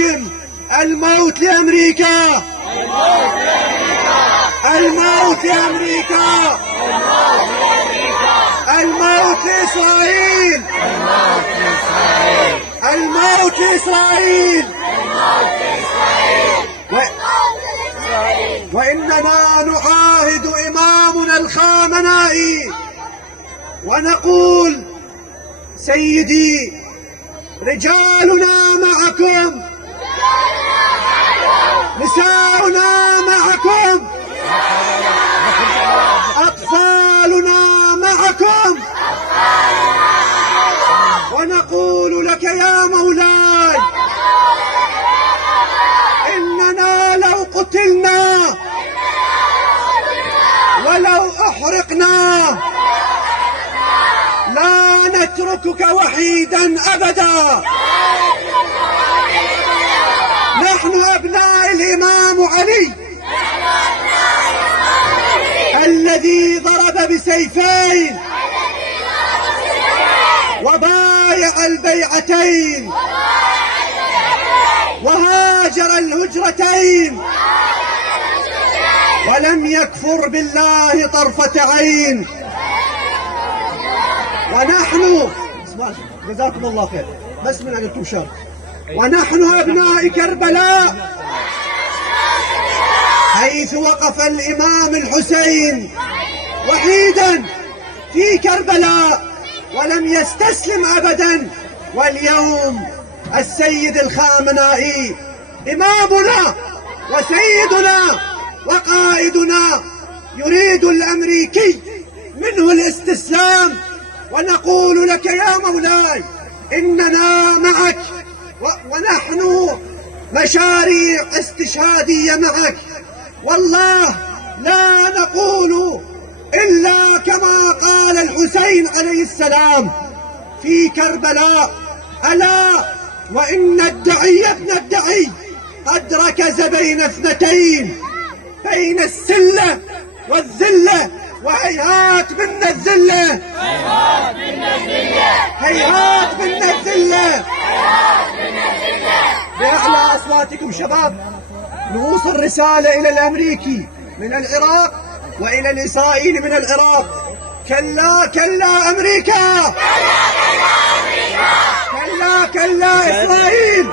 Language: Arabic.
هاشم، الموت لأمريكا، الموت لأمريكا، الموت لإسرائيل، الموت لإسرائيل. وإننا نعاهد إمامنا الخامنائي ونقول: سيدي، رجالنا معكم، نساؤنا معكم، أطفالنا معكم، ونقول لك يا مولاي: إننا لو قتلنا ولو أحرقنا لا نتركك وحيدا أبدا. نحن أبناء الإمام علي الذي ضرب بسيفين وبايع البيعتين وهاجر الهجرتين ولم يكفر بالله طرفة عين. ونحن جزاكم الله خير، بس من أنتم شر. ونحن أبناء كربلاء حيث وقف الإمام الحسين وحيدا في كربلاء ولم يستسلم أبدا. واليوم السيد الخامنائي إمامنا وسيدنا وقائدنا يريد الأمريكي منه الاستسلام. ونقول لك يا مولاي: إننا معك، ونحن مشاريع استشهادية معك. والله لا نقول إلا كما قال الحسين عليه السلام في كربلاء: ألا وإن الدعي ابن الدعي قد ركز بين اثنتين، بين السلة والذلة، وهيهات منا الذلة، هيهات منا الذلة. بأعلى أصواتكم شباب نوصل رسالة إلى الأمريكي من العراق وإلى الإسرائيلي من العراق: كلا كلا أمريكا، كلا كلا إسرائيل.